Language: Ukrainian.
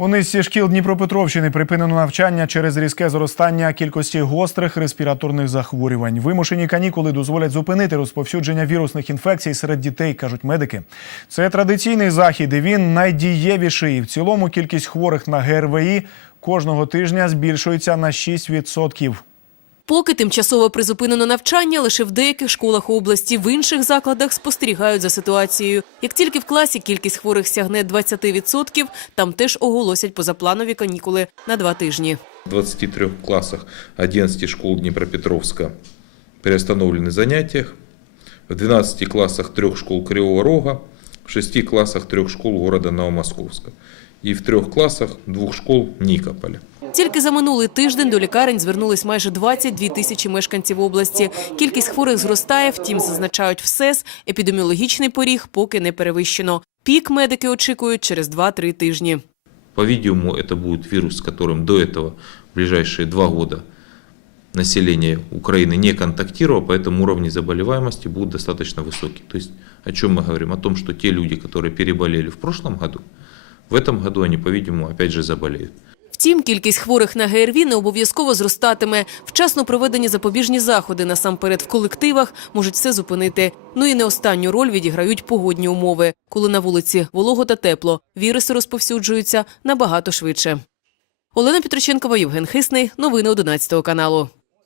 У низці шкіл Дніпропетровщини припинено навчання через різке зростання кількості гострих респіраторних захворювань. Вимушені канікули дозволять зупинити розповсюдження вірусних інфекцій серед дітей, кажуть медики. Це традиційний захід. і Він найдієвіший. В цілому кількість хворих на ГРВІ кожного тижня збільшується на 6%. Поки тимчасово призупинено навчання лише в деяких школах області, в інших закладах спостерігають за ситуацією. Як тільки в класі кількість хворих сягне 20%, там теж оголосять позапланові канікули на два тижні. В 23 классах 11 школ Днепропетровска приостановлены занятия. В 12 классах трех школ Кривого Рога, в 6 классах трех школ города Новомосковска и в трех классах двух школ Никополя. Тільки за минулий тиждень до лікарень звернулись майже 22 тисячі мешканців області. Кількість хворих зростає, втім, зазначають ВСЕС, епідеміологічний поріг поки не перевищено. Пік медики очікують через 2-3 тижні. По-видимому, это будет вирус, с которым до этого в ближайшие два года население Украины не контактировало, поэтому уровни заболеваемости будут достаточно высокие. То есть о чем мы говорим? О том, что те люди, которые переболели в прошлом году, в этом году они, по-видимому, опять же заболеют. Втім, кількість хворих на ГРВІ не обов'язково зростатиме. Вчасно проведені запобіжні заходи насамперед в колективах можуть все зупинити. Ну і не останню роль відіграють погодні умови. Коли на вулиці волого та тепло, віруси розповсюджуються набагато швидше. Олена Петроченкова, Євген Хисний. Новини 11 каналу.